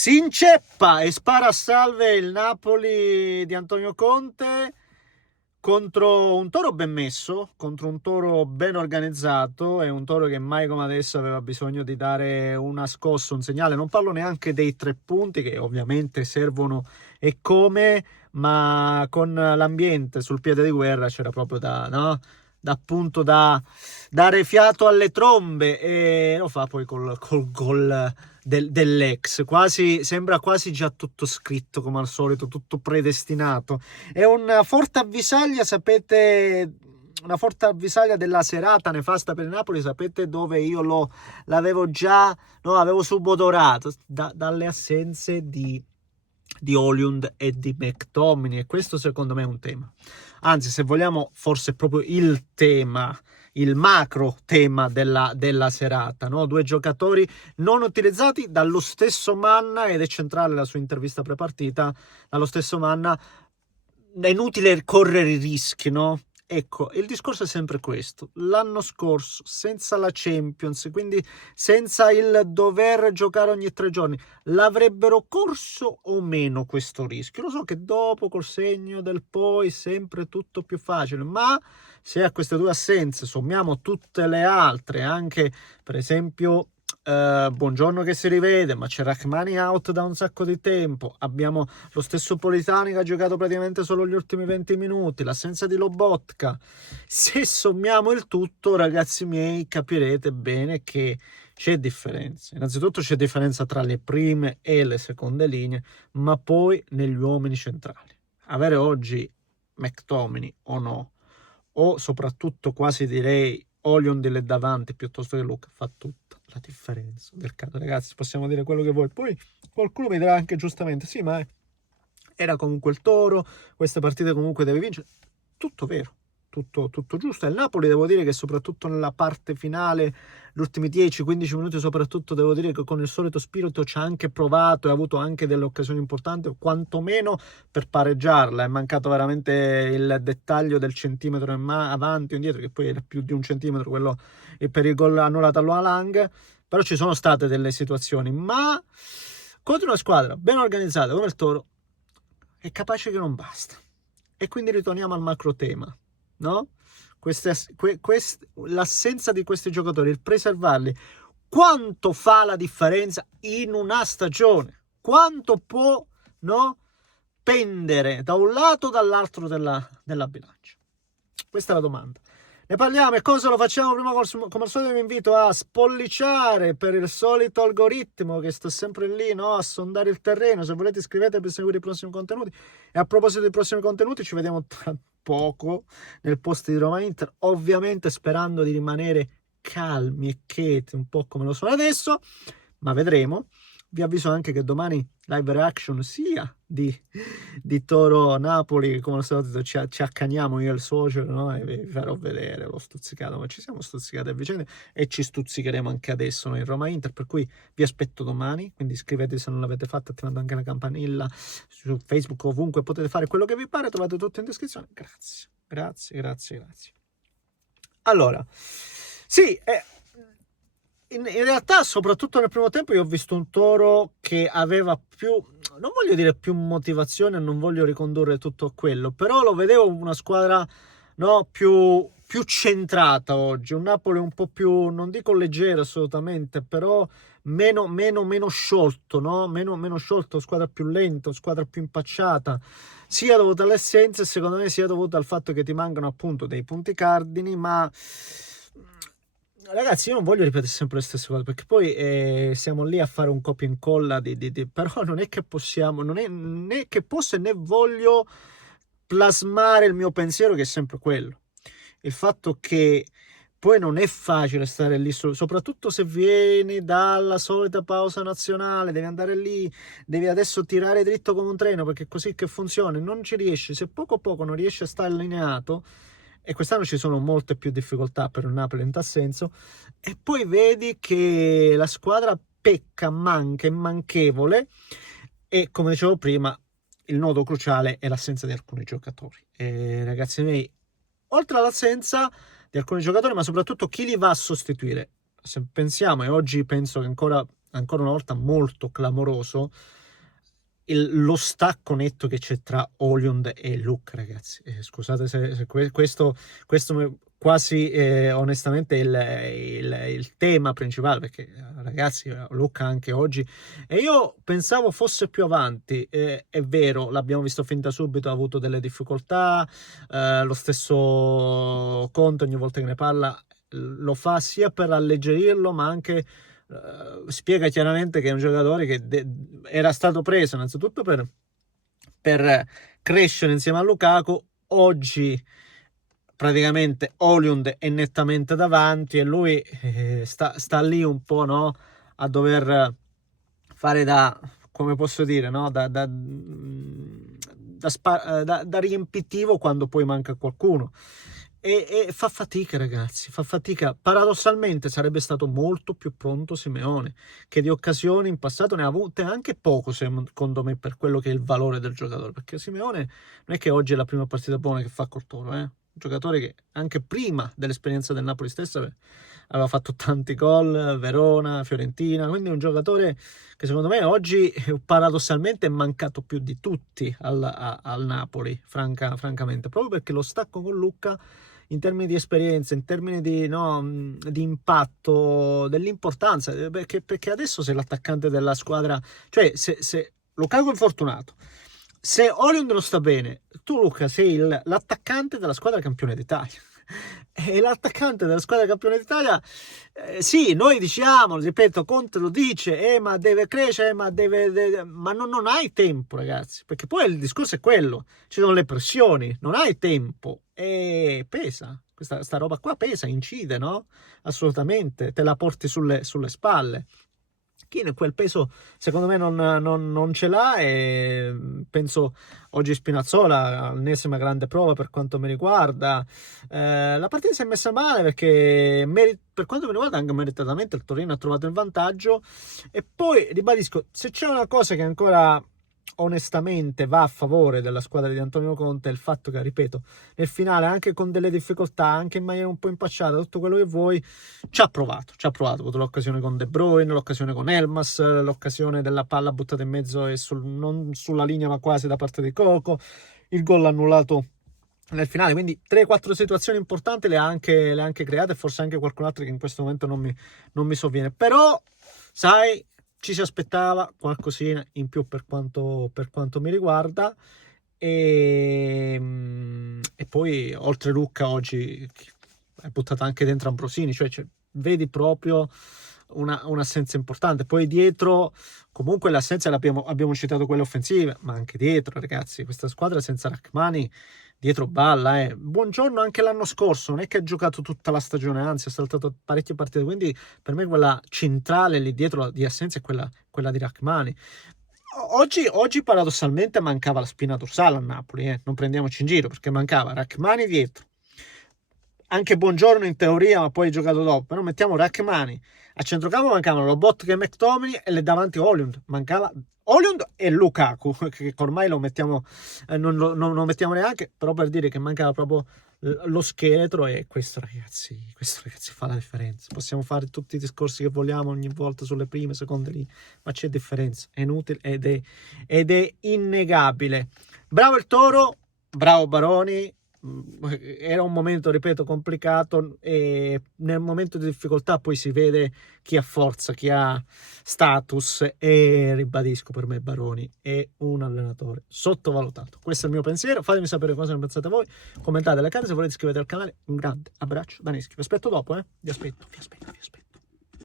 Si inceppa e spara a salve il Napoli di Antonio Conte contro un Toro ben messo, contro un Toro ben organizzato e un Toro che mai come adesso aveva bisogno di dare una scossa, un segnale. Non parlo neanche dei 3 punti che ovviamente servono e come, ma con l'ambiente sul piede di guerra c'era proprio appunto da dare fiato alle trombe, e lo fa poi col gol dell'ex. Sembra quasi già tutto scritto come al solito, tutto predestinato. È una forte avvisaglia, sapete, una forte avvisaglia della serata nefasta per il Napoli. Sapete dove io l'avevo già, no, avevo subodorato dalle assenze di Højlund e di McTominay, e questo secondo me è un tema. Anzi, se vogliamo, forse è proprio il tema, il macro tema della serata, no? 2 giocatori non utilizzati dallo stesso Manna, ed è centrale la sua intervista prepartita, dallo stesso Manna. È inutile correre i rischi, no? Ecco, il discorso è sempre questo. L'anno scorso, senza la Champions, quindi senza il dover giocare ogni 3 giorni, l'avrebbero corso o meno questo rischio? Lo so che dopo, col segno del poi, è sempre tutto più facile, ma se a queste 2 assenze sommiamo tutte le altre, anche per esempio Buongiorno che si rivede, ma c'è Rachmani out da un sacco di tempo, abbiamo lo stesso Politano che ha giocato praticamente solo gli ultimi 20 minuti, l'assenza di Lobotka. Se sommiamo il tutto, ragazzi miei, capirete bene che c'è differenza. Innanzitutto c'è differenza tra le prime e le seconde linee, ma poi negli uomini centrali. Avere oggi McTominay o no, o soprattutto quasi direi Højlund lì davanti piuttosto che Luca, fa tutta la differenza del caso. Ragazzi, possiamo dire quello che vuoi, poi qualcuno mi dirà anche giustamente sì, ma era comunque il Toro, queste partite comunque deve vincere. Tutto vero, tutto giusto. E il Napoli, devo dire che soprattutto nella parte finale, gli ultimi 10-15 minuti soprattutto, devo dire che con il solito spirito ci ha anche provato e ha avuto anche delle occasioni importanti, quantomeno per pareggiarla. È mancato veramente il dettaglio del centimetro avanti o indietro, che poi era più di un centimetro quello per il gol annullato all'Alang. Però ci sono state delle situazioni, ma contro una squadra ben organizzata come il Toro è capace che non basta. E quindi ritorniamo al macro tema, no? L'assenza di questi giocatori, il preservarli, quanto fa la differenza in una stagione? Quanto può, no, pendere da un lato o dall'altro della bilancia? Questa è la domanda. Ne parliamo, e cosa lo facciamo prima? Come al solito vi invito a spolliciare per il solito algoritmo che sta sempre lì, no? A sondare il terreno. Se volete iscrivetevi per seguire i prossimi contenuti. E a proposito dei prossimi contenuti, ci vediamo tra poco nel post di Roma Inter, ovviamente sperando di rimanere calmi e cheti, un po' come lo sono adesso, ma vedremo. Vi avviso anche che domani live reaction sia di Toro Napoli, come al solito ci accaniamo io e il socio, no? E vi farò vedere lo stuzzicato, ma ci siamo stuzzicati a vicenda e ci stuzzicheremo anche adesso noi in Roma Inter, per cui vi aspetto domani, quindi iscrivetevi se non l'avete fatto, attivando anche la campanella su Facebook, ovunque potete fare quello che vi pare, trovate tutto in descrizione. Grazie. Allora, sì, in realtà, soprattutto nel primo tempo, io ho visto un Toro che aveva più, non voglio dire più motivazione, non voglio ricondurre tutto a quello, però lo vedevo una squadra, no, più centrata oggi, un Napoli un po' più, non dico leggero assolutamente, però meno sciolto, no? Meno sciolto, squadra più lenta, squadra più impacciata, sia dovuta alle assenze, secondo me sia dovuta al fatto che ti mancano appunto dei punti cardini, ma ragazzi, io non voglio ripetere sempre le stesse cose, perché poi siamo lì a fare un copia e incolla però non è che possiamo, non è né che posso né voglio plasmare il mio pensiero, che è sempre quello. Il fatto che poi non è facile stare lì, soprattutto se vieni dalla solita pausa nazionale, devi andare lì, devi adesso tirare dritto come un treno, perché è così che funziona, non ci riesci, se poco a poco non riesci a stare allineato, e quest'anno ci sono molte più difficoltà per il Napoli in tal senso, e poi vedi che la squadra pecca, manca, è manchevole, e come dicevo prima, il nodo cruciale è l'assenza di alcuni giocatori. E ragazzi miei, oltre all'assenza di alcuni giocatori, ma soprattutto chi li va a sostituire. Se pensiamo, e oggi penso che ancora ancora una volta molto clamoroso lo stacco netto che c'è tra Oljund e Luke, ragazzi. Scusate se questo quasi onestamente il tema principale, perché ragazzi, Luke anche oggi, e io pensavo fosse più avanti, è vero, l'abbiamo visto fin da subito, ha avuto delle difficoltà, lo stesso Conte ogni volta che ne parla lo fa sia per alleggerirlo, ma anche spiega chiaramente che è un giocatore che era stato preso innanzitutto per crescere insieme a Lukaku. Oggi praticamente Oljund è nettamente davanti e lui sta lì un po', no, a dover fare da, come posso dire, no, da riempitivo quando poi manca qualcuno. E fa fatica, ragazzi, fa fatica. Paradossalmente sarebbe stato molto più pronto Simeone, che di occasioni in passato ne ha avute anche poco, secondo me, per quello che è il valore del giocatore, perché Simeone non è che oggi è la prima partita buona che fa col Toro, un giocatore che anche prima dell'esperienza del Napoli stessa aveva fatto tanti gol, Verona, Fiorentina, quindi è un giocatore che secondo me oggi paradossalmente è mancato più di tutti al Napoli, francamente, proprio perché lo stacco con Lucca in termini di esperienza, in termini di impatto, dell'importanza, perché adesso sei l'attaccante della squadra, cioè se Lukaku è infortunato, se Oljund non sta bene, tu Luca sei l'attaccante della squadra campione d'Italia. E l'attaccante della squadra campione d'Italia, sì, noi diciamo, ripeto, Conte lo dice, ma deve crescere, ma non hai tempo, ragazzi, perché poi il discorso è quello, ci sono le pressioni, non hai tempo e pesa, questa roba qua pesa, incide, no? Assolutamente, te la porti sulle spalle. Keane quel peso secondo me non ce l'ha, e penso oggi Spinazzola, l'ennesima grande prova per quanto mi riguarda. La partita si è messa male perché per quanto mi riguarda anche meritatamente il Torino ha trovato il vantaggio, e poi ribadisco, se c'è una cosa che ancora onestamente va a favore della squadra di Antonio Conte è il fatto che, ripeto, nel finale, anche con delle difficoltà, anche in maniera un po' impacciata, tutto quello che vuoi, ci ha provato, ha avuto l'occasione con De Bruyne, l'occasione con Elmas, l'occasione della palla buttata in mezzo e non sulla linea ma quasi da parte di Coco, il gol annullato nel finale, quindi 3-4 situazioni importanti le ha anche create, forse anche qualcun altro che in questo momento non mi sovviene, però sai, ci si aspettava qualcosina in più per quanto mi riguarda, e poi oltre Lucca oggi è buttata anche dentro Ambrosini, cioè vedi proprio un'assenza importante. Poi dietro comunque le assenze abbiamo citato quelle offensive, ma anche dietro, ragazzi, questa squadra senza Rachmani dietro balla. Buongiorno anche l'anno scorso non è che ha giocato tutta la stagione, anzi ha saltato parecchie partite, quindi per me quella centrale lì dietro di assenza è quella di Rachmani. Oggi paradossalmente mancava la spina dorsale a Napoli, non prendiamoci in giro, perché mancava Rachmani dietro, anche Buongiorno in teoria, ma poi ha giocato dopo, però mettiamo Rachmani a centrocampo, mancavano Lobotka e McTominay, e davanti Oljund mancava Oljund e Lukaku, che ormai lo mettiamo, non lo mettiamo neanche, però per dire che mancava proprio lo scheletro, e questo ragazzi fa la differenza. Possiamo fare tutti i discorsi che vogliamo ogni volta sulle prime, seconde linee, ma c'è differenza, è inutile ed è innegabile. Bravo il Toro, bravo Baroni. Era un momento, ripeto, complicato, e nel momento di difficoltà poi si vede chi ha forza, chi ha status, e ribadisco, per me Baroni è un allenatore sottovalutato. Questo è il mio pensiero, fatemi sapere cosa ne pensate voi, commentate le carte, se volete iscrivetevi al canale. Un grande abbraccio da Neschi, vi aspetto dopo, vi aspetto.